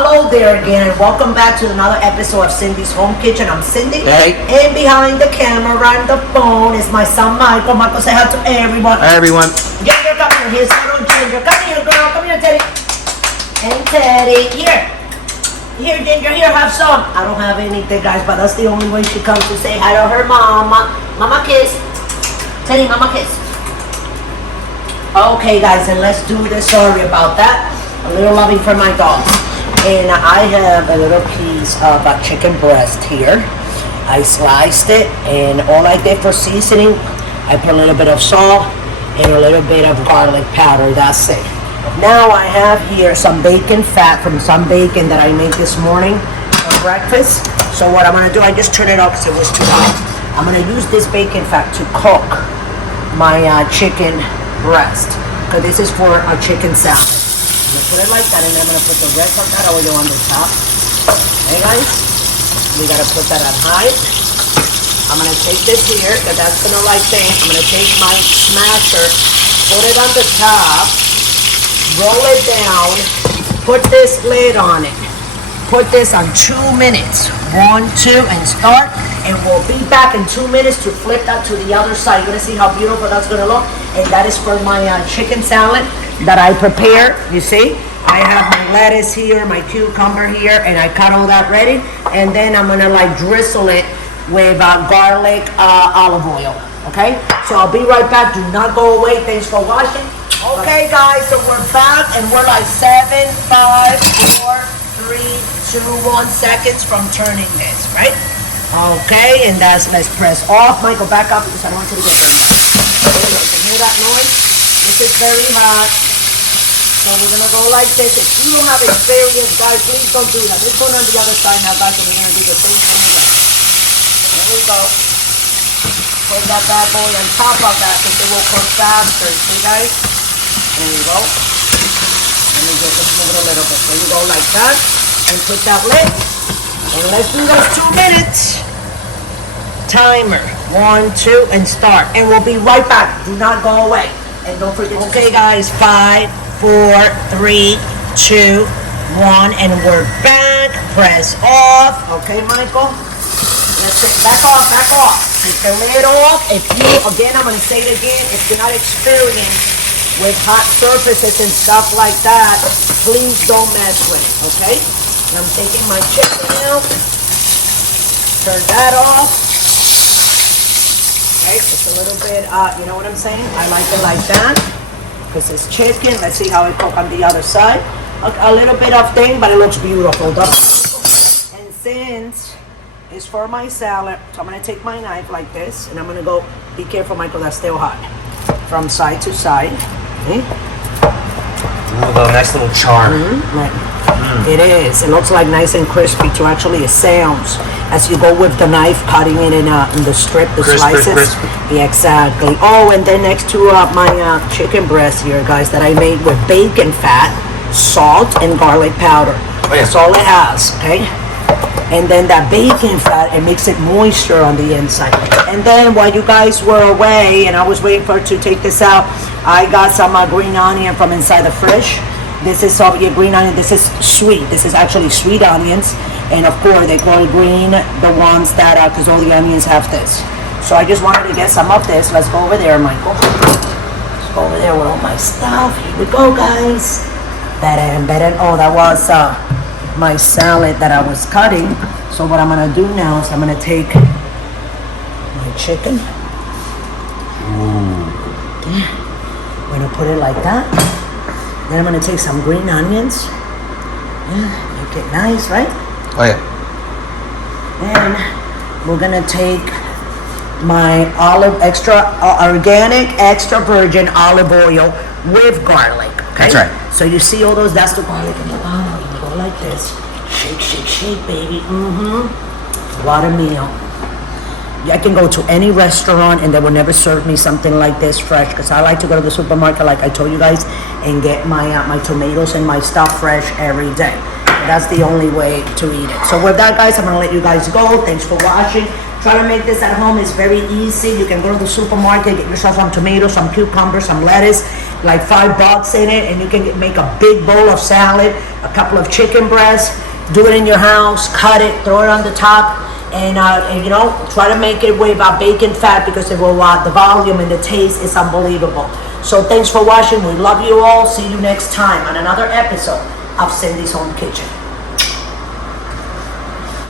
Hello there again, and welcome back to another episode of Cindy's Home Kitchen. I'm Cindy. Hey. And behind the camera, on the phone, is my son Michael. Michael, say hi to everyone. Hi, everyone. Ginger, come here. Here's little Ginger. Come here, girl. Come here, Teddy. And Teddy. Here. Here, Ginger. Here, have some. I don't have anything, guys, but that's the only way she comes to say hi to her mama. Mama kiss. Teddy, mama kiss. Okay, guys, and let's do this. Sorry about that. A little loving for my dogs. And I have a little piece of chicken breast here. I sliced it, and all I did for seasoning, I put a little bit of salt and a little bit of garlic powder. That's it. Now I have here some bacon fat from some bacon that I made this morning for breakfast. So what I'm gonna do, I just turned it off because it was too hot. I'm gonna use this bacon fat to cook my chicken breast, because this is for a chicken salad. I'm gonna put it like that, and then I'm gonna put the rest of that oil on the top. Hey guys, we gotta put that on high. I'm gonna take this here, because that's gonna like thing. I'm gonna take my smasher, put it on the top, roll it down, put this lid on it. Put this on 2 minutes. 1, 2, and start. And we'll be back in 2 minutes to flip that to the other side. You're gonna see how beautiful that's gonna look. And that is for my chicken salad that I prepared. You see, I have my lettuce here, my cucumber here, and I cut all that ready. And then I'm gonna like drizzle it with garlic olive oil. Okay, so I'll be right back. Do not go away. Thanks for watching. Okay, guys, so we're back, and we're like 7, 5, 4, 3, 2, 1 seconds from turning this, right? Okay, and let's press off. Michael, back up because I don't want you to get burned out. Okay, you can hear that noise? This is very hot. So we're gonna go like this. If you don't have experience, guys, please don't do that. Let's go on the other side now, guys, and we're gonna do the same thing again. There we go. Put that bad boy on top of that because it will cook faster. See, guys? There you go. Let me just move it a little bit. There you go, like that. And put that lid. And let's do those 2 minutes. Timer. 1, 2, and start. And we'll be right back. Do not go away. And don't forget. Okay, guys. 5, 4, 3, 2, 1, and we're back. Press off. Okay, Michael. Let's take back off. Back off. Take the lid off. If you, again, I'm gonna say it again. If you're not experienced with hot surfaces and stuff like that, please don't mess with it. Okay. And I'm taking my chicken out. Turn that off. Okay, it's a little bit, you know what I'm saying? I like it like that because it's chicken. Let's see how it cook on the other side. A little bit of thing, but it looks beautiful. And since it's for my salad, so I'm gonna take my knife like this, and I'm gonna go. Be careful, Michael. That's still hot. From side to side. Okay. Ooh, a nice little char. Right. It is. It looks like nice and crispy too. Actually, it sounds as you go with the knife, cutting it in the strip, the slices. Crispy. Yeah, exactly. Oh, and then next to my chicken breast here, guys, that I made with bacon fat, salt, and garlic powder. Oh, yeah. That's all it has. Okay. And then that bacon fat, it makes it moisture on the inside. And then while you guys were away, and I was waiting for her to take this out, I got some green onion from inside the fridge. This is green onion. This is sweet. This is actually sweet onions. And of course, they call green the ones that are, because all the onions have this. So I just wanted to get some of this. Let's go over there, Michael. Let's go over there with all my stuff. Here we go, guys. Better. Oh, that was my salad that I was cutting. So what I'm gonna do now is I'm gonna take my chicken. Okay. I'm gonna put it like that. Then I'm gonna take some green onions. Yeah, make it nice, right? Oh yeah. And we're gonna take my organic extra virgin olive oil with garlic. Okay? That's right. So you see all those, that's the garlic in the bottom. You go like this. Shake, shake, shake, baby. A lot of meal. I can go to any restaurant and they will never serve me something like this fresh, because I like to go to the supermarket, like I told you guys, and get my tomatoes and my stuff fresh every day. That's the only way to eat it. So with that, guys, I'm gonna let you guys go. Thanks for watching. Try to make this at home. It's very easy. You can go to the supermarket, get yourself some tomatoes, some cucumbers, some lettuce, like $5 in it, and you can make a big bowl of salad, a couple of chicken breasts, do it in your house, cut it, throw it on the top, and you know, try to make it with bacon fat because it will, the volume and the taste is unbelievable. So thanks for watching. We love you all. See you next time on another episode of Cindy's Home Kitchen.